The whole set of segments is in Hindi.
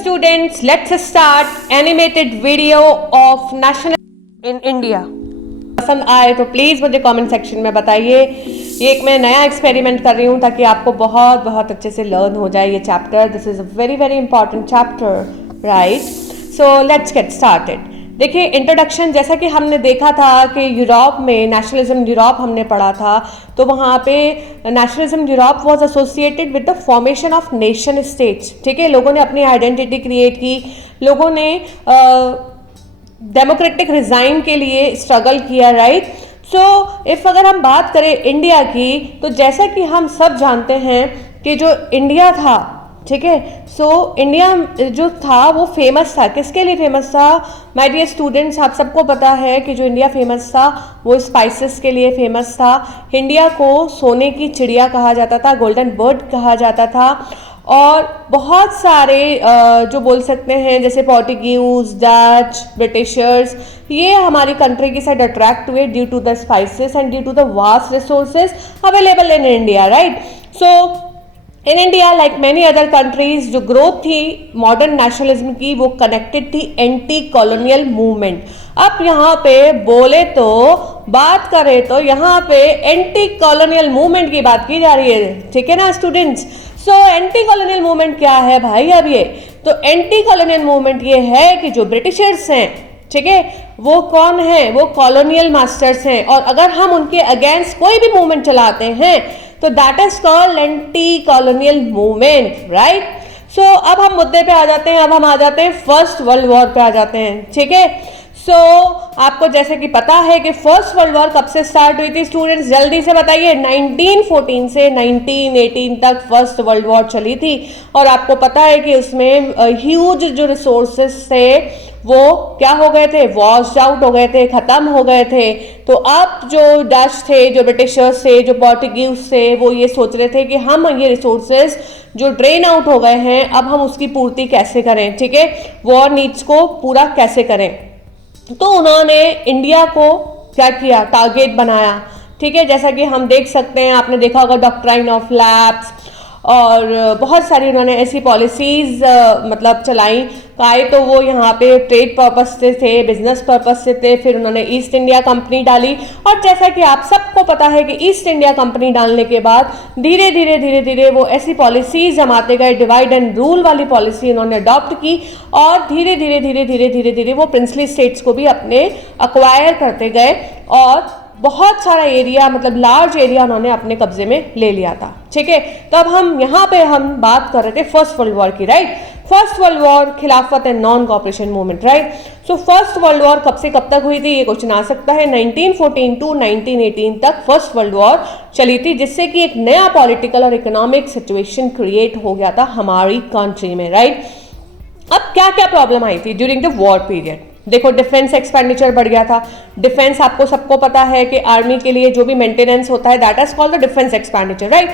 students, let's start animated video of national in India. पसंद आए तो प्लीज़ मुझे कमेंट सेक्शन में बताइए। ये एक मैं नया एक्सपेरिमेंट कर रही हूँ ताकि आपको बहुत बहुत अच्छे से लर्न हो जाए ये chapter. This is a very very important chapter, right? So let's get started. देखिए, इंट्रोडक्शन, जैसा कि हमने देखा था कि यूरोप में नेशनलिज्म यूरोप हमने पढ़ा था, तो वहाँ पे nationalism Europe was associated with the formation of nation states. ठीक है, लोगों ने अपनी आइडेंटिटी क्रिएट की, लोगों ने डेमोक्रेटिक रिजाइन के लिए स्ट्रगल किया, राइट? सो इफ़ अगर हम बात करें इंडिया की, तो जैसा कि हम सब जानते हैं कि जो इंडिया था, ठीक है, सो इंडिया जो था वो फेमस था। किसके लिए फेमस था माय डियर स्टूडेंट्स? आप सबको पता है कि जो इंडिया फेमस था वो स्पाइसेस के लिए फेमस था। इंडिया को सोने की चिड़िया कहा जाता था, गोल्डन बर्ड कहा जाता था, और बहुत सारे जो बोल सकते हैं जैसे पोर्टुगीज, डच, ब्रिटिशर्स, ये हमारी कंट्री की साइड अट्रैक्ट हुए due to the spices and due to the vast resources available in India, right? So in India like many other countries, जो ग्रोथ थी मॉडर्न नेशनलिज्म की वो कनेक्टेड थी एंटी कॉलोनियल मूवमेंट। अब यहाँ पे बोले तो बात करें तो यहाँ पे एंटी कॉलोनियल मूवमेंट की बात की जा रही है, ठीक है ना students? So anti colonial movement क्या है भाई? अब ये तो एंटी कॉलोनियल मूवमेंट ये है कि जो ब्रिटिशर्स हैं, ठीक है, वो कौन है? वो कॉलोनियल मास्टर्स हैं, और अगर हम उनके अगेंस्ट कोई भी मूवमेंट चलाते हैं तो that is called anti colonial movement, right? So अब हम मुद्दे पे आ जाते हैं। अब हम आ जाते हैं फर्स्ट वर्ल्ड वॉर पे आ जाते हैं, ठीक है? सो आपको जैसे कि पता है कि फर्स्ट वर्ल्ड वॉर कब से स्टार्ट हुई थी स्टूडेंट्स? जल्दी से बताइए। 1914 से 1918 तक फर्स्ट वर्ल्ड वॉर चली थी, और आपको पता है कि उसमें ह्यूज जो रिसोर्सेस थे वो क्या हो गए थे? वॉश्ड आउट हो गए थे, खत्म हो गए थे। तो अब जो डच थे, जो ब्रिटिशर्स थे, जो पोर्टुगीज थे, वो ये सोच रहे थे कि हम ये रिसोर्सेज जो ड्रेन आउट हो गए हैं, अब हम उसकी पूर्ति कैसे करें, ठीक है, वॉर नीड्स को पूरा कैसे करें। तो उन्होंने इंडिया को क्या किया? टारगेट बनाया, ठीक है? जैसा कि हम देख सकते हैं, आपने देखा होगा डॉक्ट्राइन ऑफ लैप्स, और बहुत सारी उन्होंने ऐसी पॉलिसीज मतलब चलाई। पाए तो वो यहाँ पे ट्रेड पर्पस से थे, बिजनेस पर्पस से थे। फिर उन्होंने ईस्ट इंडिया कंपनी डाली, और जैसा कि आप सबको पता है कि ईस्ट इंडिया कंपनी डालने के बाद धीरे धीरे धीरे धीरे वो ऐसी पॉलिसीज जमाते गए, डिवाइड एंड रूल वाली पॉलिसी उन्होंने अडॉप्ट की, और धीरे धीरे धीरे धीरे धीरे धीरे वो प्रिंसली स्टेट्स को भी अपने अक्वायर करते गए, और बहुत सारा एरिया, मतलब लार्ज एरिया उन्होंने अपने कब्जे में ले लिया था, ठीक है? तो अब हम यहाँ पे हम बात कर रहे थे फर्स्ट वर्ल्ड वॉर की, राइट? फर्स्ट वर्ल्ड वॉर, खिलाफत and non cooperation movement, right? So first world war कब से कब तक हुई थी? ये क्वेश्चन आ सकता है। 1914 टू 1918 तक फर्स्ट वर्ल्ड वॉर चली थी, जिससे कि एक नया पॉलिटिकल और इकोनॉमिक सिचुएशन क्रिएट हो गया था हमारी कंट्री में, राइट? अब क्या क्या प्रॉब्लम आई थी ड्यूरिंग द वॉर पीरियड? देखो, डिफेंस एक्सपेंडिचर बढ़ गया था। डिफेंस, आपको सबको पता है कि आर्मी के लिए जो भी मेंटेनेंस होता है that is called the defence expenditure, right?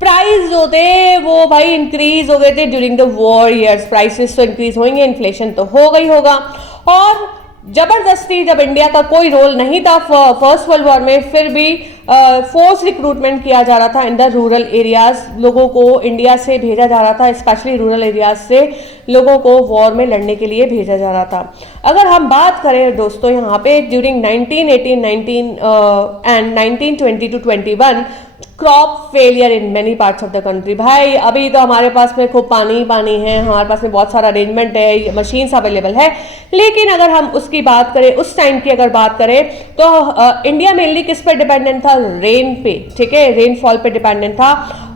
Price जो थे वो भाई इंक्रीज हो गए थे during the war years. Prices तो इंक्रीज होंगे, इन्फ्लेशन तो हो गई होगा, और जबरदस्ती जब इंडिया का कोई रोल नहीं था फर्स्ट वर्ल्ड वॉर में, फिर भी फोर्स रिक्रूटमेंट किया जा रहा था इन द रूरल एरियाज। लोगों को इंडिया से भेजा जा रहा था, स्पेशली रूरल एरियाज से लोगों को वॉर में लड़ने के लिए भेजा जा रहा था। अगर हम बात करें दोस्तों यहाँ पे during 1918 and 1920 to 21, crop failure in many parts of the country. भाई अभी तो हमारे पास में खूब पानी पानी है, हमारे पास में बहुत सारा अरेंजमेंट है, मशीन्स अवेलेबल है, लेकिन अगर हम उसकी बात करें, उस टाइम की अगर बात करें, तो इंडिया मेनली किस पर डिपेंडेंट था? रेन पे, ठीक है, रेनफॉल पे डिपेंडेंट था।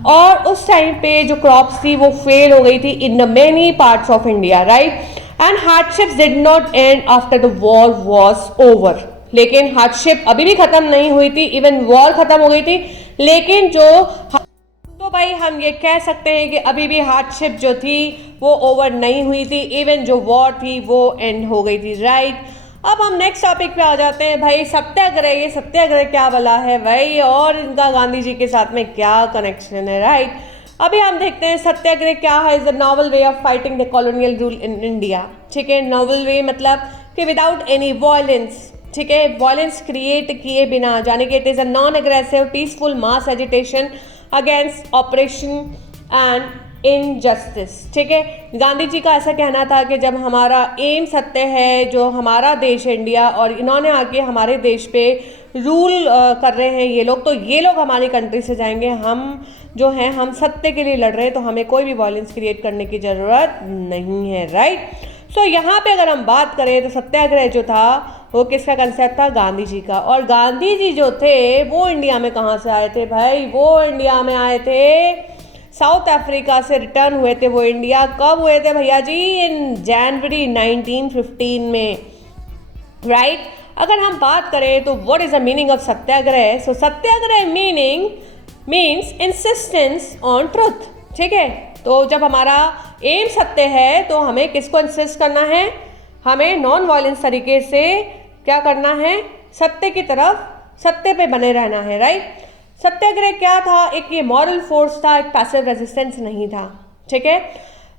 और उस टाइम पे जो क्रॉप्स थी वो फेल हो गई थी in the many parts of India, right? And hardships did not and after the war was over. लेकिन हार्डशिप अभी भी खत्म नहीं हुई थी, इवन वॉर खत्म हो गई थी, लेकिन जो तो भाई हम ये कह सकते हैं कि अभी भी हार्डशिप जो थी वो ओवर नहीं हुई थी, इवन जो वॉर थी वो एंड हो गई थी, राइट? अब हम नेक्स्ट टॉपिक पे आ जाते हैं भाई, सत्याग्रह। ये सत्याग्रह क्या भला है भाई, और इनका गांधी जी के साथ में क्या कनेक्शन है, राइट? अभी हम देखते हैं सत्याग्रह क्या है। Is a novel way of fighting the colonial rule in India, ठीक है? नॉवल वे मतलब कि विदाउट एनी वायलेंस, ठीक है, वायलेंस क्रिएट किए बिना, यानी कि it is a non aggressive peaceful mass agitation against operation and injustice. ठीक है, गांधी जी का ऐसा कहना था कि जब हमारा एम सत्य है, जो हमारा देश है इंडिया, और इन्होंने आके हमारे देश पे रूल कर रहे हैं ये लोग, तो ये लोग हमारी कंट्री से जाएंगे, हम जो हैं हम सत्य के लिए लड़ रहे हैं, तो हमें कोई भी वायलेंस क्रिएट करने की ज़रूरत नहीं है, राइट। सो यहाँ पे अगर हम बात करें तो सत्याग्रह जो था वो किसका कंसेप्ट था? गांधी जी का। और गांधी जी जो थे वो इंडिया में कहाँ से आए थे भाई? वो इंडिया में आए थे साउथ अफ्रीका से रिटर्न हुए थे वो इंडिया। कब हुए थे भैया जी? इन जनवरी 1915 में, राइट। अगर हम बात करें तो what is the meaning of Satyagraha? So Satyagraha meaning means insistence on truth. ठीक है, तो जब हमारा एम सत्य है तो हमें किसको इंसिस्ट करना है? हमें नॉन वायलेंस तरीके से क्या करना है? सत्य की तरफ, सत्य पे बने रहना है, राइट। सत्याग्रह क्या था? एक ये मॉरल फोर्स था, एक पैसिव रेजिस्टेंस नहीं था। ठीक है,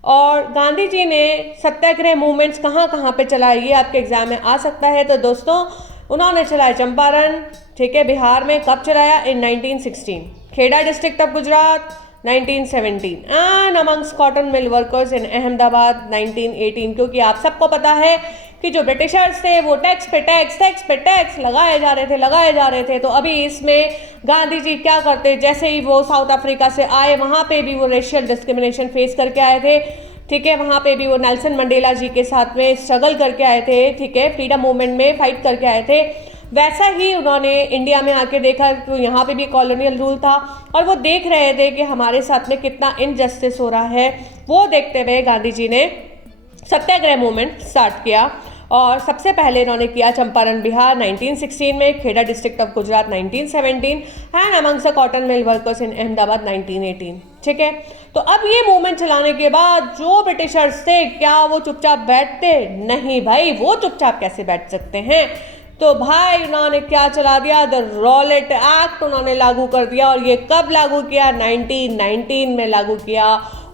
और गांधी जी ने सत्याग्रह मूवमेंट्स कहाँ कहाँ पे चलाई, ये आपके एग्जाम में आ सकता है। तो दोस्तों उन्होंने चलाया चंपारण, ठीक है, बिहार में। कब चलाया? In 1916। Kheda district of Gujarat 1917 and amongst cotton mill workers in Ahmedabad 1918। क्योंकि आप सबको पता है कि जो ब्रिटिशर्स थे वो टैक्स पे टैक्स लगाए जा रहे थे। तो अभी इसमें गांधी जी क्या करते, जैसे ही वो साउथ अफ्रीका से आए वहाँ पे भी वो रेशियल डिस्क्रिमिनेशन फेस करके आए थे। ठीक है, वहाँ पे भी वो नेल्सन मंडेला जी के साथ में स्ट्रगल करके आए थे। ठीक है, फ्रीडम मूवमेंट में फाइट करके आए थे। वैसा ही उन्होंने इंडिया में आके देखा तो यहाँ पे भी कॉलोनियल रूल था और वो देख रहे थे कि हमारे साथ में कितना इनजस्टिस हो रहा है। वो देखते हुए गांधी जी ने सत्याग्रह मूवमेंट स्टार्ट किया और सबसे पहले इन्होंने किया चंपारण बिहार 1916 में, Kheda district of Gujarat 1917 and amongst the cotton mill workers in Ahmedabad 1918। ठीक है, तो अब ये मूवमेंट चलाने के बाद जो ब्रिटिशर्स थे क्या वो चुपचाप बैठते? नहीं भाई, वो चुपचाप कैसे बैठ सकते हैं? तो भाई उन्होंने क्या चला दिया? द रॉलेट एक्ट उन्होंने लागू कर दिया। और ये कब लागू किया? 1919 में लागू किया।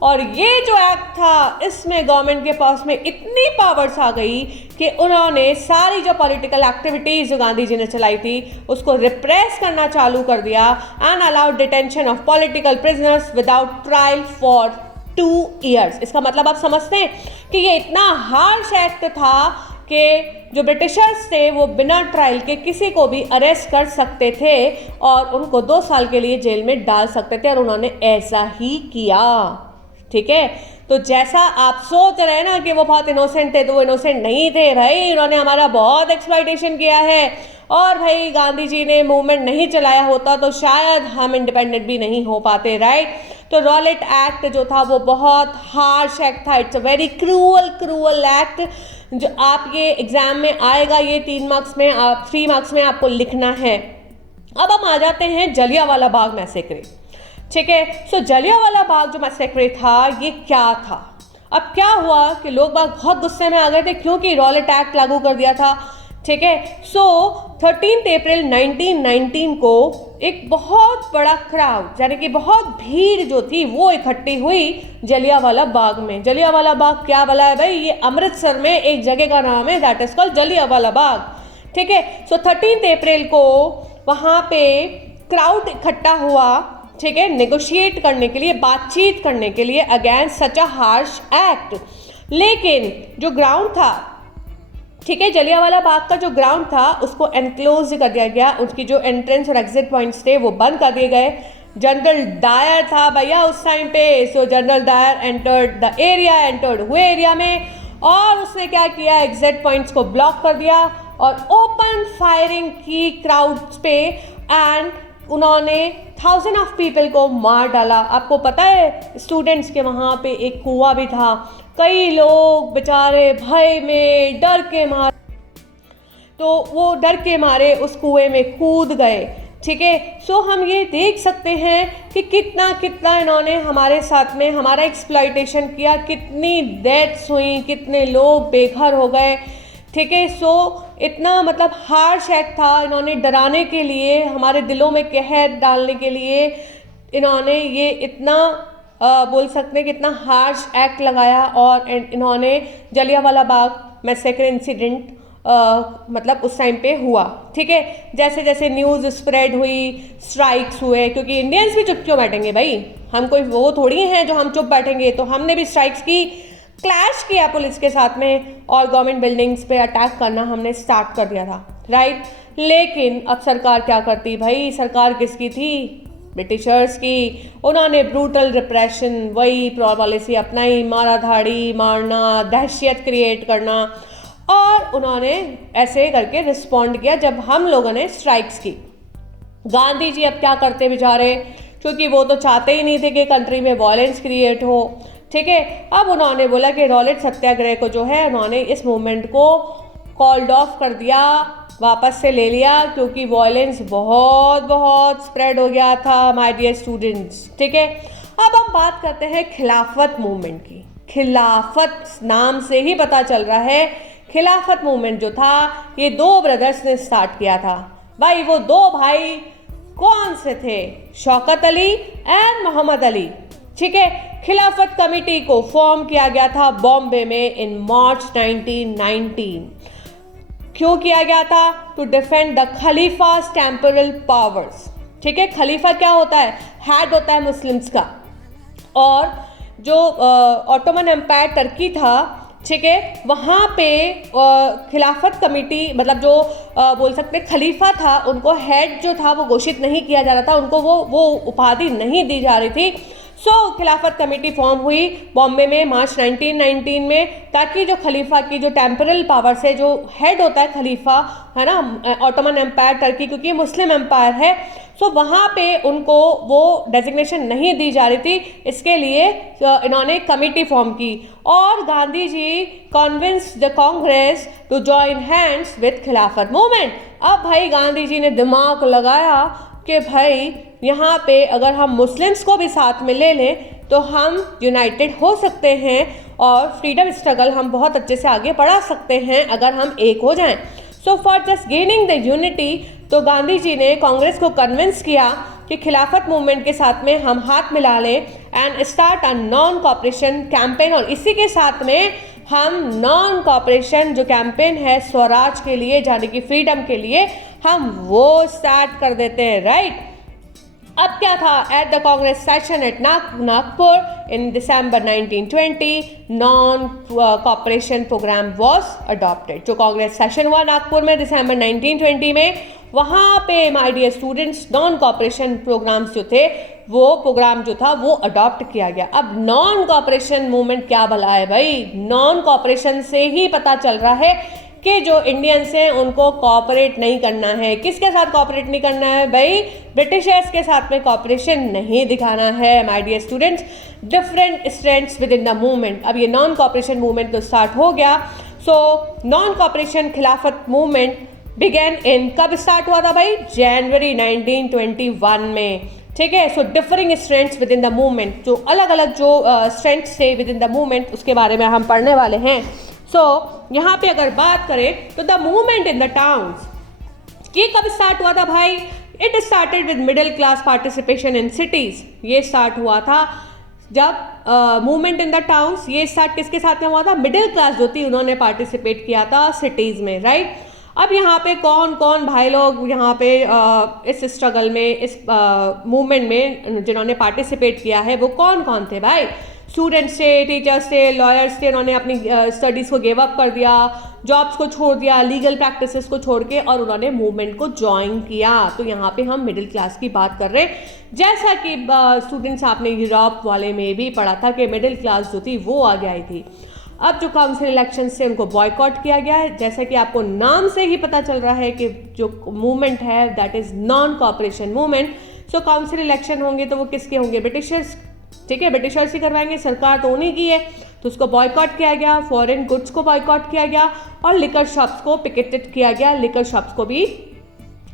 और ये जो एक्ट था इसमें गवर्नमेंट के पास में इतनी पावर्स आ गई कि उन्होंने सारी जो पॉलिटिकल एक्टिविटीज जो गांधी जी ने चलाई थी उसको रिप्रेस करना चालू कर दिया and allowed detention of political prisoners without trial for 2 years। इसका मतलब आप समझते हैं कि ये इतना हार्श एक्ट था कि जो ब्रिटिशर्स थे वो बिना ट्रायल के किसी को भी अरेस्ट कर सकते थे और उनको 2 साल के लिए जेल में डाल सकते थे, और उन्होंने ऐसा ही किया। ठीक है, तो जैसा आप सोच रहे हैं ना कि वो बहुत इनोसेंट थे, तो वो इनोसेंट नहीं थे भाई। उन्होंने हमारा बहुत एक्सप्लॉइटेशन किया है। और भाई गांधी जी ने मूवमेंट नहीं चलाया होता तो शायद हम इंडिपेंडेंट भी नहीं हो पाते, राइट। तो रॉलेट एक्ट जो था वो बहुत हार्श एक्ट था। It's a very cruel act जो आप ये एग्जाम में आएगा। ये 3 मार्क्स में, 3 मार्क्स में आपको लिखना है। अब हम आ जाते हैं जलियांवाला बाग मैसेक्रे। ठीक है, सो जलियांवाला बाग जो मैसेक्रे था ये क्या था? अब क्या हुआ कि लोग बाग बहुत गुस्से में आ गए थे क्योंकि रॉलेट एक्ट लागू कर दिया था। ठीक है, सो 13 अप्रैल 1919 को एक बहुत बड़ा क्राउड, यानी कि बहुत भीड़ जो थी वो इकट्ठी हुई जलियांवाला बाग में। जलियांवाला बाग क्या वाला है भाई? ये अमृतसर में एक जगह का नाम है, that is called Jallianwala Bagh. ठीक है, सो 13 अप्रैल को वहाँ पे क्राउड इकट्ठा हुआ, ठीक है, नेगोशिएट करने के लिए, बातचीत करने के लिए against such a harsh act. लेकिन जो ग्राउंड था, ठीक है, जलियांवाला बाग का जो ग्राउंड था उसको एनक्लोज कर दिया गया। उसकी जो एंट्रेंस और एग्जिट पॉइंट्स थे वो बंद कर दिए गए। जनरल डायर था भैया उस टाइम पे। So general Dyer entered the area, entered हुए एरिया में, और उसने क्या किया? एग्जिट पॉइंट्स को ब्लॉक कर दिया और ओपन फायरिंग की क्राउड्स पे एंड उन्होंने 1000 ऑफ पीपल को मार डाला। आपको पता है स्टूडेंट्स के वहाँ पे एक कुआं भी था, कई लोग बेचारे भय में डर के मारे, तो वो डर के मारे उस कुएं में कूद गए। ठीक है, सो हम ये देख सकते हैं कि कितना कितना इन्होंने हमारे साथ में हमारा एक्सप्लॉइटेशन किया, कितनी डेथ्स हुई, कितने लोग बेघर हो गए। ठीक है, सो इतना मतलब हार्श एक्ट था। इन्होंने डराने के लिए, हमारे दिलों में कहर डालने के लिए इन्होंने ये इतना बोल सकते हैं कि इतना हार्श एक्ट लगाया और इन्होंने जलियांवाला बाग मैसेक्रे इंसिडेंट मतलब उस टाइम पे हुआ, ठीक है। जैसे जैसे न्यूज़ स्प्रेड हुई, स्ट्राइक्स हुए, क्योंकि इंडियंस भी चुप क्यों बैठेंगे भाई, हम कोई वो थोड़ी हैं जो हम चुप बैठेंगे। तो हमने भी स्ट्राइक्स की, क्लैश किया पुलिस के साथ में, और गवर्नमेंट बिल्डिंग्स पे अटैक करना हमने स्टार्ट कर दिया था, राइट। लेकिन अब सरकार क्या करती भाई, सरकार किसकी थी, ब्रिटिशर्स की। उन्होंने ब्रूटल रिप्रेशन, वही पॉलिसी अपनाई, मारा धाड़ी, मारना, दहशत क्रिएट करना, और उन्होंने ऐसे करके रिस्पॉन्ड किया जब हम लोगों ने स्ट्राइक्स की। गांधी जी अब क्या करते बेचारे, क्योंकि वो तो चाहते ही नहीं थे कि कंट्री में वॉयलेंस क्रिएट हो, ठीक है। अब उन्होंने बोला कि रॉलेट सत्याग्रह को जो है उन्होंने इस मूवमेंट को कॉल्ड ऑफ कर दिया, वापस से ले लिया, क्योंकि वॉयलेंस बहुत बहुत स्प्रेड हो गया था माय डियर स्टूडेंट्स, ठीक है। अब हम बात करते हैं खिलाफत मूवमेंट की। खिलाफत नाम से ही पता चल रहा है, खिलाफत मूवमेंट जो था ये दो ब्रदर्स ने स्टार्ट किया था। भाई वो दो भाई कौन से थे, शौकत अली एंड मोहम्मद अली, ठीक है। खिलाफत कमेटी को फॉर्म किया गया था बॉम्बे में इन मार्च 1919। क्यों किया गया था, to defend the khalifa's temporal powers, ठीक है। खलीफा क्या होता है, हेड होता है मुस्लिम्स का, और जो ऑटोमन एम्पायर टर्की था, ठीक है, वहाँ पे खिलाफत कमेटी मतलब जो बोल सकते खलीफा था, उनको हेड जो था वो घोषित नहीं किया जा रहा था, उनको वो उपाधि नहीं दी जा रही थी। खिलाफत कमेटी फॉर्म हुई बॉम्बे में मार्च 1919 में, ताकि जो खलीफा की जो टेम्पोरल पावर से जो हेड होता है खलीफा, है ना, ऑटोमन एम्पायर टर्की क्योंकि मुस्लिम एम्पायर है, वहाँ पे उनको वो डेजिग्नेशन नहीं दी जा रही थी। इसके लिए इन्होंने कमेटी फॉर्म की, और Gandhi ji convince the Congress to join hands with Khilafat movement. अब भाई गांधी जी ने दिमाग लगाया कि भाई यहाँ पे अगर हम मुस्लिम्स को भी साथ में ले लें तो हम यूनाइटेड हो सकते हैं, और फ्रीडम स्ट्रगल हम बहुत अच्छे से आगे बढ़ा सकते हैं अगर हम एक हो जाएं। For just gaining the unity, तो गांधी जी ने कांग्रेस को कन्विंस किया कि खिलाफत मूवमेंट के साथ में हम हाथ मिला लें and start a non cooperation campaign, और इसी के साथ में हम नॉन कॉपरेशन जो कैंपेन है स्वराज के लिए, यानी कि फ्रीडम के लिए, हम वो स्टार्ट कर देते हैं, राइट। अब क्या था, at the Congress session at Nagpur in December 1920 non cooperation programme was adopted. जो कांग्रेस सेशन हुआ नागपुर में दिसंबर 1920 में, वहाँ पे my dear students non cooperation programmes जो थे, वो प्रोग्राम जो था वो अडॉप्ट किया गया। अब नॉन कॉपरेशन मूवमेंट क्या भला है भाई, नॉन कॉपरेशन से ही पता चल रहा है कि जो इंडियंस हैं उनको कॉपरेट नहीं करना है। किसके साथ कॉपरेट नहीं करना है भाई, ब्रिटिशर्स के साथ में कॉपरेशन नहीं दिखाना है my dear students. Different strengths within the movement, अब ये नॉन कॉपरेशन मूवमेंट तो स्टार्ट हो गया। Non cooperation Khilafat movement began in, कब स्टार्ट हुआ था भाई, जनवरी 1921 में, ठीक है। Differing strengths within the movement, जो अलग अलग जो स्ट्रेंथ्स थे विद इन द मूवमेंट, उसके बारे में हम पढ़ने वाले हैं। यहाँ पे अगर बात करें तो the movement in the towns, ये कब स्टार्ट हुआ था भाई, it started with middle class participation in cities. ये स्टार्ट हुआ था जब मूवमेंट इन द टाउन्स, ये स्टार्ट किसके साथ में हुआ था, मिडिल क्लास जो थी उन्होंने पार्टिसिपेट किया था सिटीज में, राइट। अब यहाँ पे कौन कौन भाई लोग यहाँ पे इस स्ट्रगल में, इस मूवमेंट में जिन्होंने पार्टिसिपेट किया है, वो कौन कौन थे भाई, स्टूडेंट्स थे, टीचर्स थे, लॉयर्स थे, उन्होंने अपनी स्टडीज़ को गिव अप कर दिया, जॉब्स को छोड़ दिया, लीगल प्रैक्टिसेस को छोड़ के, और उन्होंने मूवमेंट को ज्वाइन किया। तो यहाँ पे हम मिडिल क्लास की बात कर रहे हैं, जैसा कि स्टूडेंट्स आपने यूरोप वाले में भी पढ़ा था कि मिडिल क्लास जो थी वो आगे आई थी। अब जो काउंसिल इलेक्शन से उनको बॉयकॉट किया गया है, जैसा कि आपको नाम से ही पता चल रहा है कि जो मूवमेंट है that is non cooperation movement. Council election होंगे तो वो किसके होंगे, ब्रिटिशर्स, ठीक है, ब्रिटिशर्स ही करवाएंगे, सरकार तो उन्हीं की है, तो उसको बॉयकॉट किया गया। फॉरेन गुड्स को बॉयकॉट किया गया, और लिकर शॉप्स को पिकेटेड किया गया, लिकर शॉप्स को भी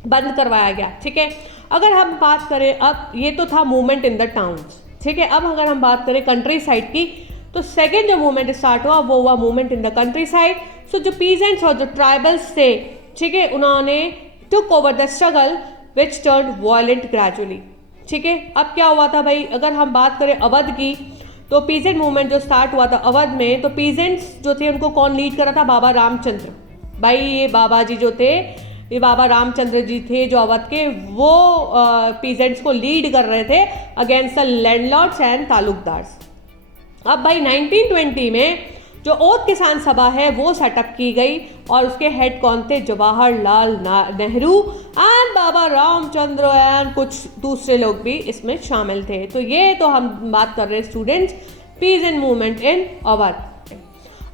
बंद करवाया गया, ठीक है। अगर हम बात करें, अब ये तो था मूवमेंट इन द टाउन्स, ठीक है। अब अगर हम बात करें कंट्री साइड की, तो सेकेंड जो मूवमेंट स्टार्ट हुआ वो हुआ movement in the country side. जो पीजेंट्स और जो ट्राइबल्स थे, ठीक है, उन्होंने took over the struggle which turn violent gradually, ठीक है। अब क्या हुआ था भाई, अगर हम बात करें अवध की, तो पीजेंट मूवमेंट जो स्टार्ट हुआ था अवध में, तो पीजेंट्स जो थे उनको कौन लीड कर रहा था, बाबा रामचंद्र, भाई ये बाबा जी जो थे, ये बाबा रामचंद्र जी थे जो अवध के, वो पीजेंट्स को लीड कर रहे थे against the landlords and taluqdars. अब भाई 1920 में जो ओध किसान सभा है वो सेटअप की गई और उसके हेड कौन थे? Jawaharlal Nehru and Baba Ramchandra and कुछ दूसरे लोग भी इसमें शामिल थे। तो ये तो हम बात कर रहे हैं students peasant movement in Awadh.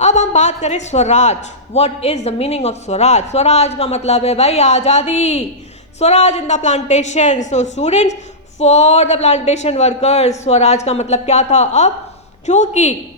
अब हम बात करें Swaraj. What is the meaning of Swaraj? Swaraj का मतलब है भाई आज़ादी। Swaraj in the plantation. So students for the plantation workers Swaraj का मतलब क्या था? अब क्योंकि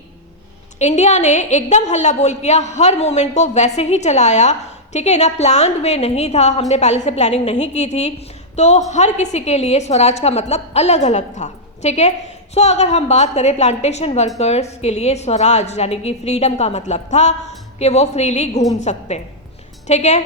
इंडिया ने एकदम हल्ला बोल किया, हर मूवमेंट को वैसे ही चलाया, ठीक है ना, प्लान में नहीं था, हमने पहले से प्लानिंग नहीं की थी, तो हर किसी के लिए स्वराज का मतलब अलग अलग था, ठीक है। सो अगर हम बात करें प्लांटेशन वर्कर्स के लिए स्वराज यानी कि फ्रीडम का मतलब था कि वो फ्रीली घूम सकते हैं, ठीक है।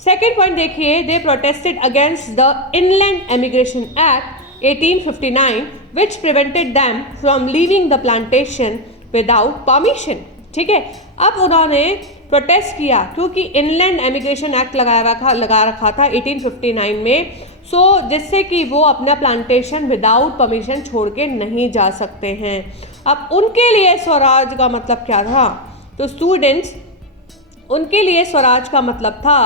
सेकेंड पॉइंट देखिए, they protested against the inland emigration act 1859 which prevented them from leaving the plantation without permission, ठीक है। अब उन्होंने प्रोटेस्ट किया क्योंकि इनलैंड एमिग्रेशन एक्ट लगा रखा था 1859 में, सो जिससे कि वो अपना प्लांटेशन विदाउट परमिशन छोड़ के नहीं जा सकते हैं। अब उनके लिए स्वराज का मतलब क्या था? तो स्टूडेंट्स उनके लिए स्वराज का मतलब था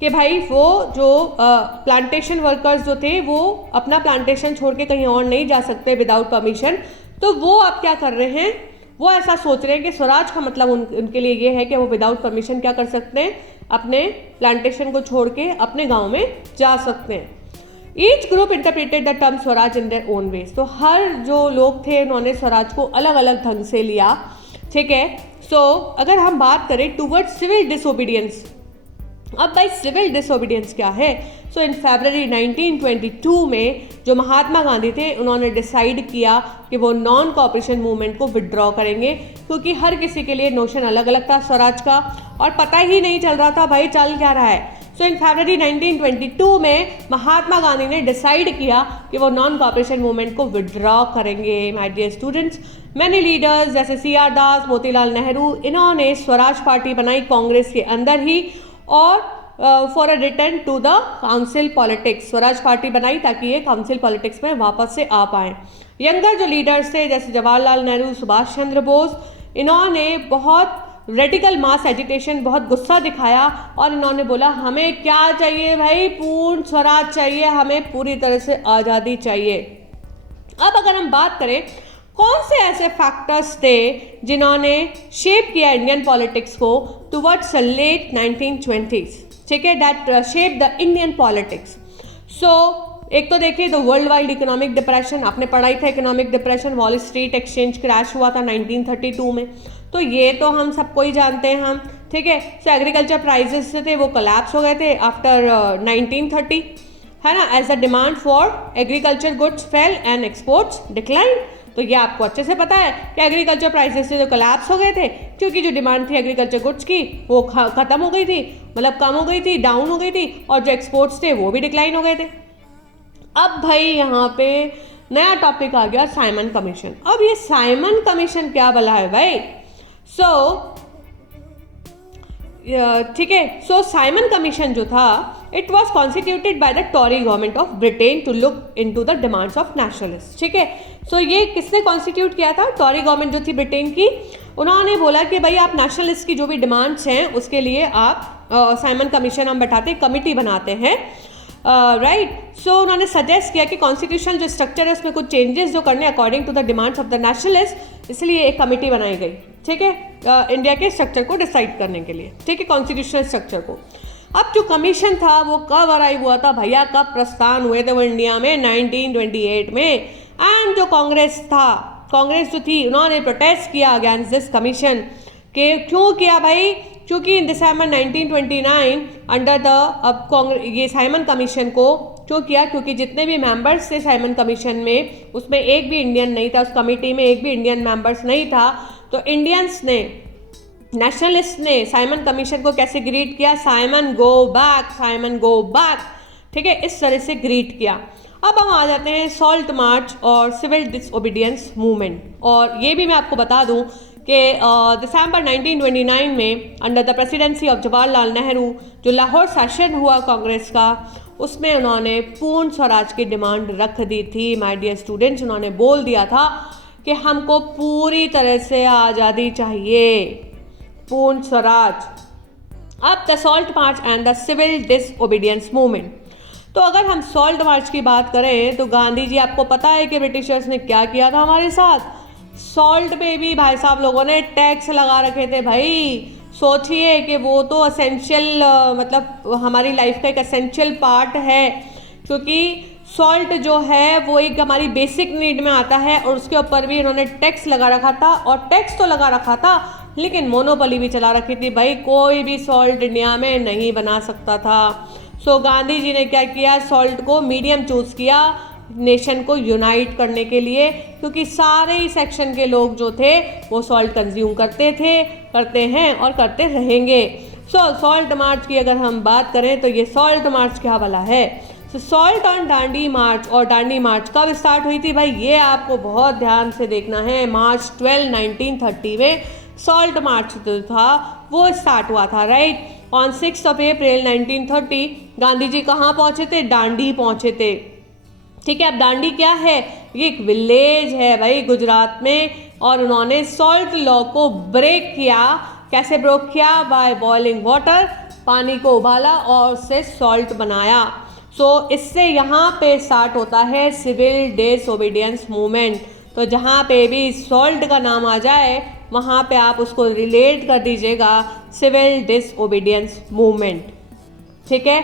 कि भाई वो जो प्लांटेशन वर्कर्स जो थे वो अपना प्लांटेशन छोड़ के कहीं और नहीं जा सकते विदाउट परमिशन, तो वो अब क्या कर रहे हैं, वो ऐसा सोच रहे हैं कि स्वराज का मतलब उनके लिए ये है कि वो विदाउट परमिशन क्या कर सकते हैं, अपने प्लांटेशन को छोड़ के अपने गांव में जा सकते हैं। Each group interpreted the term Swaraj in their own ways. तो हर जो लोग थे उन्होंने स्वराज को अलग अलग ढंग से लिया, ठीक है। सो अगर हम बात करें टूवर्ड्स सिविल डिसोबीडियंस, अब भाई सिविल डिसोबीडियंस क्या है? सो इन फरवरी 1922 में जो महात्मा गांधी थे उन्होंने डिसाइड किया कि वो नॉन कॉपरेशन मूवमेंट को विड्रॉ करेंगे, क्योंकि हर किसी के लिए नोशन अलग अलग था स्वराज का और पता ही नहीं चल रहा था भाई चल क्या रहा है। सो इन फरवरी 1922 में महात्मा गांधी ने डिसाइड किया कि वो नॉन कॉपरेशन मूवमेंट को विड्रॉ करेंगे। My dear students, many leaders जैसे CR दास, मोतीलाल नेहरू, इन्होंने स्वराज पार्टी बनाई कांग्रेस के अंदर ही और for a return to the council politics, Swaraj party बनाई ताकि ये काउंसिल पॉलिटिक्स में वापस से आ पाए। यंगर जो लीडर्स थे जैसे जवाहरलाल नेहरू, सुभाष चंद्र बोस, इन्होंने बहुत रेडिकल मास एजिटेशन, बहुत गुस्सा दिखाया और इन्होंने बोला हमें क्या चाहिए भाई, पूर्ण स्वराज चाहिए, हमें पूरी तरह से आज़ादी चाहिए। अब अगर हम बात करें कौन से ऐसे फैक्टर्स थे जिन्होंने शेप किया इंडियन पॉलिटिक्स को टुवर्ड्स लेट 1920s, ठीक है, that shape the Indian politics. So एक तो देखिए the world wide economic depression, आपने पढ़ाई था economic depression, Wall Street exchange crash हुआ था 1932 में, तो ये तो हम सबको ही जानते हैं हम, ठीक है। सो एग्रीकल्चर प्राइजेस थे वो कोलैप्स हो गए थे आफ्टर 1930, है ना, as the demand for agriculture goods fell and exports decline. तो ये आपको अच्छे से पता है कि एग्रीकल्चर प्राइसेस से जो कोलैप्स हो गए थे क्योंकि जो डिमांड थी एग्रीकल्चर गुड्स की वो खत्म हो गई थी, मतलब कम हो गई थी, डाउन हो गई थी, और जो एक्सपोर्ट्स थे वो भी डिक्लाइन हो गए थे। अब भाई यहाँ पे नया टॉपिक आ गया साइमन कमीशन। अब ये साइमन कमीशन क्या भला है भाई? ठीक है, सो साइमन कमीशन जो था it was constituted by the Tory government of Britain to look into the demands of nationalist, ठीक है। सो ये किसने कॉन्स्टिट्यूट किया था? टॉरी गवर्नमेंट जो थी ब्रिटेन की, उन्होंने बोला कि भाई आप नेशनलिस्ट की जो भी डिमांड्स हैं उसके लिए आप साइमन कमीशन हम बैठाते हैं, कमिटी बनाते हैं, राइट। सो उन्होंने सजेस्ट किया कि कॉन्स्टिट्यूशनल जो स्ट्रक्चर है उसमें कुछ चेंजेस जो करने according to the demands of the nationalist, इसलिए एक कमिटी बनाई गई, ठीक है, इंडिया के स्ट्रक्चर को डिसाइड करने के लिए, ठीक है, कॉन्स्टिट्यूशनल स्ट्रक्चर को। अब जो कमीशन था वो कब अराइव हुआ था भैया, कब प्रस्थान हुए थे वो इंडिया में? 1928 में। एंड जो कांग्रेस था, कांग्रेस जो थी, उन्होंने प्रोटेस्ट किया अगेंस्ट दिस कमीशन। के क्यों किया भाई? क्योंकि इन दिसंबर 1929 अंडर द अब ये साइमन कमीशन को क्यों किया? क्योंकि जितने भी मेंबर्स थे साइमन कमीशन में उसमें एक भी इंडियन नहीं था, उस कमेटी में एक भी इंडियन मेंबर्स नहीं था। तो इंडियंस ने, नेशनलिस्ट ने साइमन कमीशन को कैसे ग्रीट किया? Simon go back, Simon go back, ठीक है, इस तरह से ग्रीट किया। अब हम आ जाते हैं सॉल्ट मार्च और सिविल डिसओबीडियंस मूवमेंट। और ये भी मैं आपको बता दूं कि दिसंबर 1929 में under the presidency of Jawaharlal Nehru जो लाहौर सेशन हुआ कांग्रेस का, उसमें उन्होंने पूर्ण स्वराज की डिमांड रख दी थी। माय डियर स्टूडेंट्स, उन्होंने बोल दिया था कि हमको पूरी तरह से आज़ादी चाहिए, पूर्ण स्वराज। अब the salt march and the civil disobedience movement. तो अगर हम सॉल्ट मार्च की बात करें तो गांधी जी, आपको पता है कि ब्रिटिशर्स ने क्या किया था हमारे साथ। सॉल्ट पे भी भाई साहब लोगों ने टैक्स लगा रखे थे। भाई सोचिए कि वो तो असेंशियल मतलब हमारी लाइफ का एक असेंशियल पार्ट है, क्योंकि सॉल्ट जो है वो एक हमारी बेसिक नीड में आता है, और उसके ऊपर भी इन्होंने टैक्स लगा रखा था। और टैक्स तो लगा रखा था लेकिन मोनोपोली भी चला रखी थी। भाई कोई भी सॉल्ट इंडिया में नहीं बना सकता था। सो गांधी जी ने क्या किया, सॉल्ट को मीडियम चूज किया नेशन को यूनाइट करने के लिए, क्योंकि सारे ही सेक्शन के लोग जो थे वो सॉल्ट कंज्यूम करते थे, करते हैं और करते रहेंगे। सॉल्ट मार्च की अगर हम बात करें तो ये सॉल्ट मार्च क्या वाला है। सॉल्ट ऑन दांडी मार्च, और दांडी मार्च कब स्टार्ट हुई थी भाई, ये आपको बहुत ध्यान से देखना है। मार्च 12, 1930 में सॉल्ट मार्च जो था वो स्टार्ट हुआ था, राइट। ऑन 6 अप्रैल 1930 गांधी जी कहाँ पहुंचे थे, दांडी पहुंचे थे। ठीक है, अब दांडी क्या है, ये एक विलेज है भाई गुजरात में, और उन्होंने सॉल्ट लॉ को ब्रेक किया। कैसे ब्रेक किया, बाय बॉइलिंग वाटर, पानी को उबाला और उससे सॉल्ट बनाया। इससे यहाँ पे स्टार्ट होता है सिविल डिसओबीडियंस मूवमेंट। तो जहाँ पे भी सॉल्ट का नाम आ जाए वहाँ पे आप उसको रिलेट कर दीजिएगा सिविल डिसओबीडियंस मूवमेंट। ठीक है,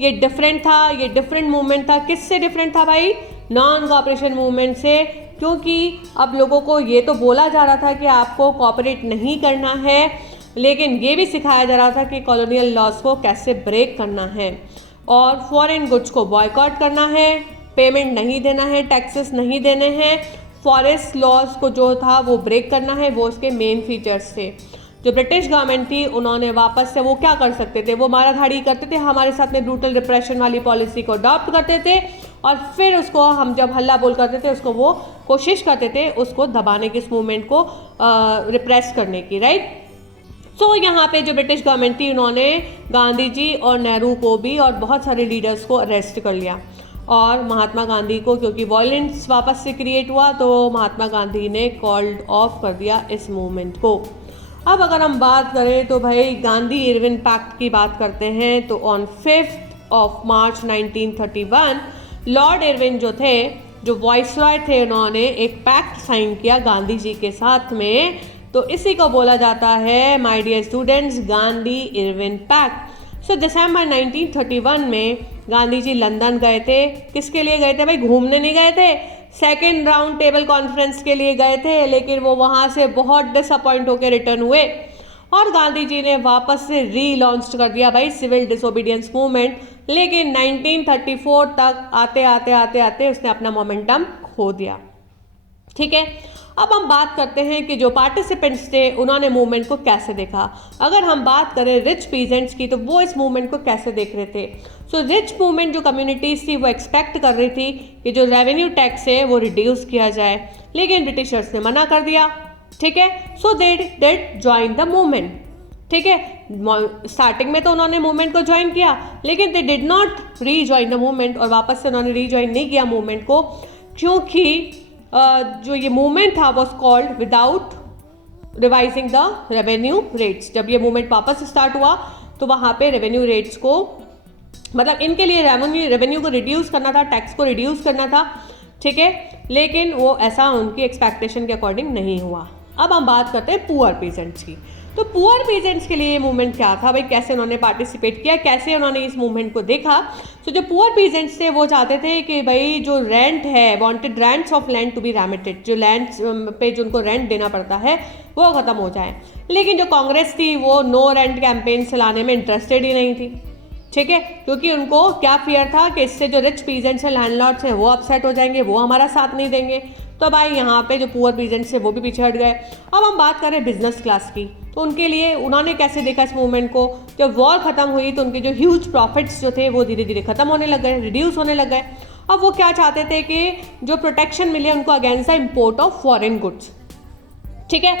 ये डिफरेंट था, ये डिफरेंट मूवमेंट था। किससे डिफरेंट था भाई, नॉन कॉपरेशन मूवमेंट से, क्योंकि अब लोगों को ये तो बोला जा रहा था कि आपको कॉपरेट नहीं करना है, लेकिन ये भी सिखाया जा रहा था कि कॉलोनियल लॉज को कैसे ब्रेक करना है, और फॉरेन गुड्स को बॉयकॉट करना है, पेमेंट नहीं देना है, टैक्सेस नहीं देने हैं, फॉरेस्ट लॉज को जो था वो ब्रेक करना है। वो उसके मेन फीचर्स थे। जो ब्रिटिश गवर्नमेंट थी उन्होंने वापस से वो क्या कर सकते थे, वो माराधाड़ी करते थे, हमारे साथ में ब्रूटल रिप्रेशन वाली पॉलिसी को अडॉप्ट करते थे, और फिर उसको हम जब हल्ला बोल करते थे उसको वो कोशिश करते थे उसको दबाने की, इस मूवमेंट को रिप्रेस करने की, राइट। यहाँ पे जो ब्रिटिश गवर्नमेंट थी उन्होंने गांधी जी और नेहरू को भी और बहुत सारे लीडर्स को अरेस्ट कर लिया, और महात्मा गांधी को, क्योंकि वॉयलेंस वापस से क्रिएट हुआ, तो महात्मा गांधी ने कॉल्ड ऑफ कर दिया इस मूवमेंट को। अब अगर हम बात करें तो भाई गांधी इरविन पैक्ट की बात करते हैं, तो ऑन 5 मार्च 1931 लॉर्ड इरविन जो थे, जो वाइसरॉय थे, उन्होंने एक पैक्ट साइन किया गांधी जी के साथ में। तो इसी को बोला जाता है my dear students Gandhi Irwin pact. दिसंबर 1931 में गांधी जी लंदन गए थे। किसके लिए गए थे भाई, घूमने नहीं गए थे, सेकेंड राउंड टेबल कॉन्फ्रेंस के लिए गए थे, लेकिन वो वहाँ से बहुत डिसअपॉइंट होकर रिटर्न हुए, और गांधी जी ने वापस से रीलॉन्च कर दिया भाई सिविल डिसओबीडियंस मूवमेंट। लेकिन 1934 तक आते आते उसने अपना मोमेंटम खो दिया। ठीक है, अब हम बात करते हैं कि जो पार्टिसिपेंट्स थे उन्होंने मूवमेंट को कैसे देखा। अगर हम बात करें रिच पीजेंट्स की, तो वो इस मूवमेंट को कैसे देख रहे थे। रिच मूवमेंट जो कम्युनिटीज़ थी वो एक्सपेक्ट कर रही थी कि जो रेवेन्यू टैक्स है वो रिड्यूस किया जाए, लेकिन ब्रिटिशर्स ने मना कर दिया। ठीक है, they did join the movement. ठीक है, स्टार्टिंग में तो उन्होंने मूवमेंट को ज्वाइन किया, लेकिन they did not rejoin the movement, और वापस से उन्होंने रीजॉइन नहीं किया मूवमेंट को, क्योंकि जो ये मूवमेंट था was called without revising the revenue rates. जब ये मूवमेंट वापस स्टार्ट हुआ तो वहाँ पे रेवेन्यू रेट्स को, मतलब इनके लिए रेवेन्यू को रिड्यूस करना था, टैक्स को रिड्यूस करना था। ठीक है, लेकिन वो ऐसा उनकी एक्सपेक्टेशन के अकॉर्डिंग नहीं हुआ। अब हम बात करते हैं पुअर पीजेंट्स की। तो पुअर पीजेंट्स के लिए ये मूवमेंट क्या था भाई, कैसे उन्होंने पार्टिसिपेट किया, कैसे उन्होंने इस मूवमेंट को देखा। जो पुअर पीजेंट्स थे वो चाहते थे कि भाई जो रेंट है, wanted rents of land to be remitted, जो लैंड पे जो उनको रेंट देना पड़ता है वो ख़त्म हो जाए। लेकिन जो कांग्रेस थी वो नो रेंट कैंपेन चलाने में इंटरेस्टेड ही नहीं थी। ठीक है, क्योंकि उनको क्या फियर था कि इससे जो रिच पीजेंट्स हैं, लैंडलॉर्ड्स हैं, वो अपसेट हो जाएंगे, वो हमारा साथ नहीं देंगे। तो भाई यहाँ पे जो पुअर पीजेंट्स हैं वो भी पीछे हट गए। अब हम बात करें बिजनेस क्लास की, तो उनके लिए उन्होंने कैसे देखा इस मूवमेंट को। जब वॉर खत्म हुई तो उनके जो ह्यूज प्रॉफिट्स जो थे वो धीरे धीरे खत्म होने लग गए, रिड्यूस होने लग गए। अब वो क्या चाहते थे कि जो प्रोटेक्शन मिले उनको against the import of foreign goods. ठीक है।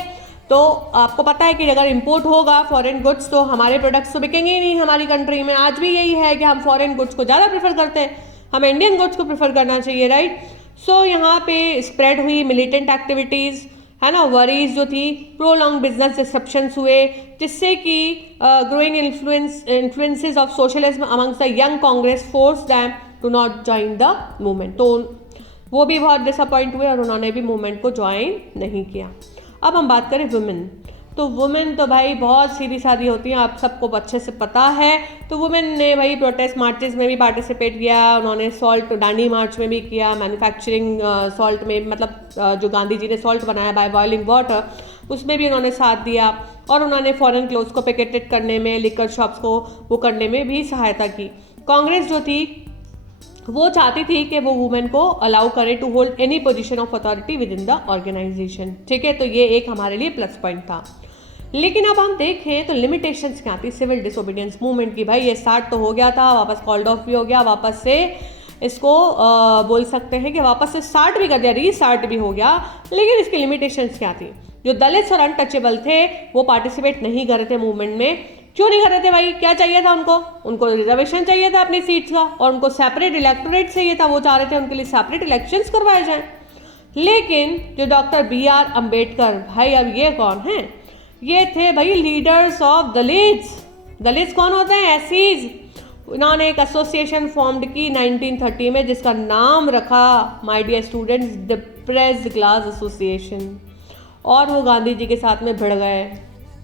तो आपको पता है कि अगर इंपोर्ट होगा फॉरेन गुड्स तो हमारे प्रोडक्ट्स तो बिकेंगे ही नहीं हमारी कंट्री में। आज भी यही है कि हम फॉरेन गुड्स को ज़्यादा प्रेफर करते हैं, हमें इंडियन गुड्स को प्रेफर करना चाहिए, राइट। सो यहाँ पे स्प्रेड हुई मिलिटेंट एक्टिविटीज़, है ना, वरीज जो थी, प्रोलॉन्ग बिजनेस डिसरप्शंस हुए, जिससे कि growing influences of socialism amongst the young Congress force them to not join the movement. तो वो भी बहुत डिसअपॉइंट हुए और उन्होंने भी मूवमेंट को ज्वाइन नहीं किया। अब हम बात करें वुमेन, तो वुमेन तो भाई बहुत सीधी सादी होती हैं, आप सबको अच्छे से पता है। तो वुमेन ने भाई प्रोटेस्ट मार्चेस में भी पार्टिसिपेट किया, उन्होंने सॉल्ट दांडी मार्च में भी किया, मैन्युफैक्चरिंग सॉल्ट में, मतलब जो गांधी जी ने सॉल्ट बनाया बाय बॉइलिंग वाटर, उसमें भी उन्होंने साथ दिया, और उन्होंने फॉरेन क्लोथ्स को पैकेटेड करने में, लिकर शॉप्स को वो करने में भी सहायता की। कांग्रेस जो थी वो चाहती थी कि वो वुमेन को अलाउ करे to hold any position of authority within the organisation, ठीक है। तो ये एक हमारे लिए प्लस पॉइंट था। लेकिन अब हम देखें तो लिमिटेशंस क्या थी सिविल डिसोबीडियंस मूवमेंट की। भाई ये स्टार्ट तो हो गया था, वापस कॉल्ड ऑफ भी हो गया, वापस से इसको बोल सकते हैं कि वापस से स्टार्ट भी कर दिया, रीस्टार्ट भी हो गया, लेकिन इसकी लिमिटेशंस क्या थी। जो दलित्स और अनटचेबल थे वो पार्टिसिपेट नहीं कर रहे थे मूवमेंट में। क्यों नहीं कर रहे थे भाई? क्या चाहिए था उनको रिजर्वेशन चाहिए था अपनी सीट्स का, और उनको सेपरेट इलेक्टोरेट चाहिए था। वो चाह रहे थे उनके लिए सेपरेट इलेक्शंस करवाए जाएं। लेकिन जो डॉक्टर BR अम्बेडकर, भाई अब ये कौन है? ये थे भाई लीडर्स ऑफ दलित्स। दलित्स कौन होते हैं? एसीज। इन्होंने एक एसोसिएशन फॉर्म्ड की 1930 में, जिसका नाम रखा, my dear students, depressed class association. और वो गांधी जी के साथ में भिड़ गए।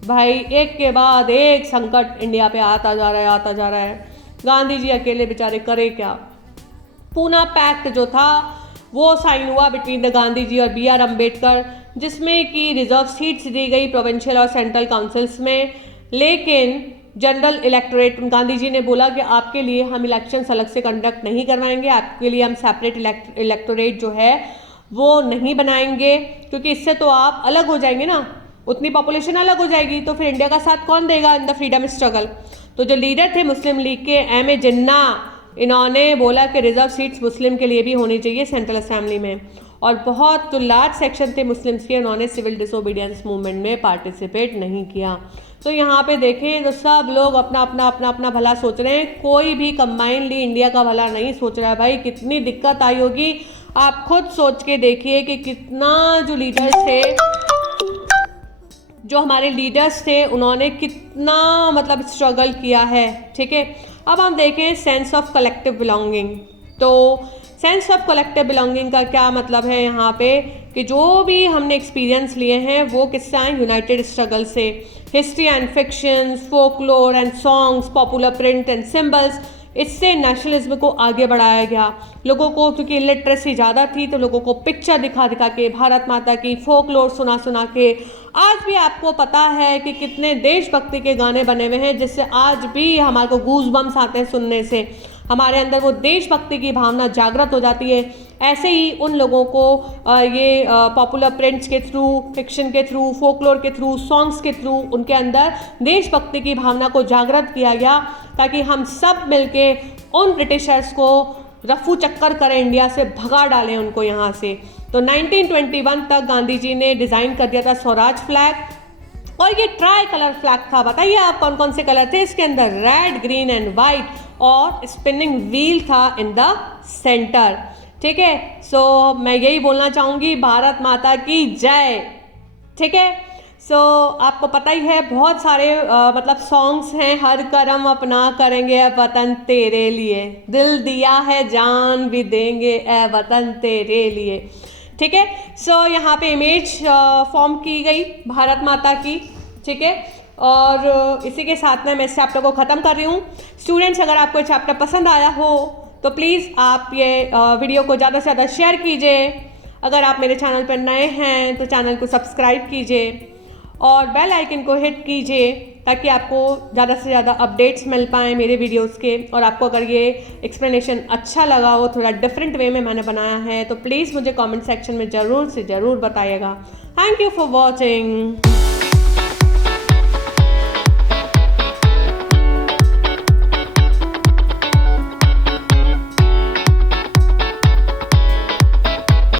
भाई एक के बाद एक संकट इंडिया पे आता जा रहा है। गांधी जी अकेले बेचारे करे क्या। पूना पैक्ट जो था वो साइन हुआ बिटवीन द गांधी जी और BR अम्बेडकर, जिसमें कि रिजर्व सीट्स दी गई प्रोविंशियल और सेंट्रल काउंसिल्स में। लेकिन जनरल इलेक्टोरेट, गांधी जी ने बोला कि आपके लिए हम इलेक्शंस अलग से कंडक्ट नहीं करवाएंगे, आपके लिए हम सेपरेट इलेक्टोरेट जो है वो नहीं बनाएंगे, क्योंकि इससे तो आप अलग हो जाएंगे ना, उतनी पॉपुलेशन अलग हो जाएगी, तो फिर इंडिया का साथ कौन देगा इन द फ्रीडम स्ट्रगल। तो जो लीडर थे मुस्लिम लीग के M.A. जिन्ना, इन्होंने बोला कि रिजर्व सीट्स मुस्लिम के लिए भी होनी चाहिए सेंट्रल असेंबली में। और बहुत जो लार्ज सेक्शन थे मुस्लिम्स के, उन्होंने सिविल डिसोबीडियंस मूवमेंट में पार्टिसिपेट नहीं किया। तो यहाँ पे देखें तो सब लोग अपना भला सोच रहे हैं, कोई भी कंबाइनली इंडिया का भला नहीं सोच रहा है। भाई कितनी दिक्कत आई होगी, आप खुद सोच के देखिए कि कितना जो लीडर्स थे, जो हमारे लीडर्स थे, उन्होंने कितना मतलब स्ट्रगल किया है, ठीक है। अब हम देखें सेंस ऑफ कलेक्टिव बिलोंगिंग। तो सेंस ऑफ कलेक्टिव बिलोंगिंग का क्या मतलब है यहाँ पे, कि जो भी हमने एक्सपीरियंस लिए हैं वो किससे आए? यूनाइटेड स्ट्रगल से। History and fictions, folklore and songs, popular print and symbols, इससे नेशनलिज्म को आगे बढ़ाया गया। लोगों को, क्योंकि इलिटरेसी ज़्यादा थी, तो लोगों को पिक्चर दिखा के, भारत माता की फोकलोर सुना के, आज भी आपको पता है कि कितने देशभक्ति के गाने बने हुए हैं, जिससे आज भी हमारे को गूज बम्स आते हैं सुनने से, हमारे अंदर वो देशभक्ति की भावना जागृत हो जाती है। ऐसे ही उन लोगों को ये पॉपुलर प्रिंट्स के थ्रू, फिक्शन के थ्रू, फोकलोर के थ्रू, सॉन्ग्स के थ्रू उनके अंदर देशभक्ति की भावना को जागृत किया गया, ताकि हम सब मिलके उन ब्रिटिशर्स को रफू चक्कर करें, इंडिया से भगा डालें उनको यहाँ से। तो 1921 तक गांधी जी ने डिज़ाइन कर दिया था स्वराज फ्लैग, और ये ट्राई कलर फ्लैग था। बताइए आप कौन कौन से कलर थे इसके अंदर? रेड, ग्रीन एंड वाइट, और स्पिनिंग व्हील था इन द सेंटर, ठीक है। सो मैं यही बोलना चाहूँगी, भारत माता की जय, ठीक है। सो आपको पता ही है बहुत सारे मतलब सॉन्ग्स हैं, हर करम अपना करेंगे ए वतन तेरे लिए, दिल दिया है जान भी देंगे ए वतन तेरे लिए, ठीक है। सो यहाँ पे इमेज फॉर्म की गई भारत माता की, ठीक है। और इसी के साथ में मैं इस चैप्टर को ख़त्म कर रही हूँ। स्टूडेंट्स, अगर आपको चैप्टर पसंद आया हो तो प्लीज़ आप ये वीडियो को ज़्यादा से ज़्यादा शेयर कीजिए। अगर आप मेरे चैनल पर नए हैं तो चैनल को सब्सक्राइब कीजिए और बेल आइकन को हिट कीजिए, ताकि आपको ज़्यादा से ज़्यादा अपडेट्स मिल पाएँ मेरे वीडियोस के। और आपको अगर ये एक्सप्लेनेशन अच्छा लगा हो, थोड़ा डिफरेंट वे में मैंने बनाया है, तो प्लीज़ मुझे कमेंट सेक्शन में ज़रूर से ज़रूर बताइएगा। Thank you for watching.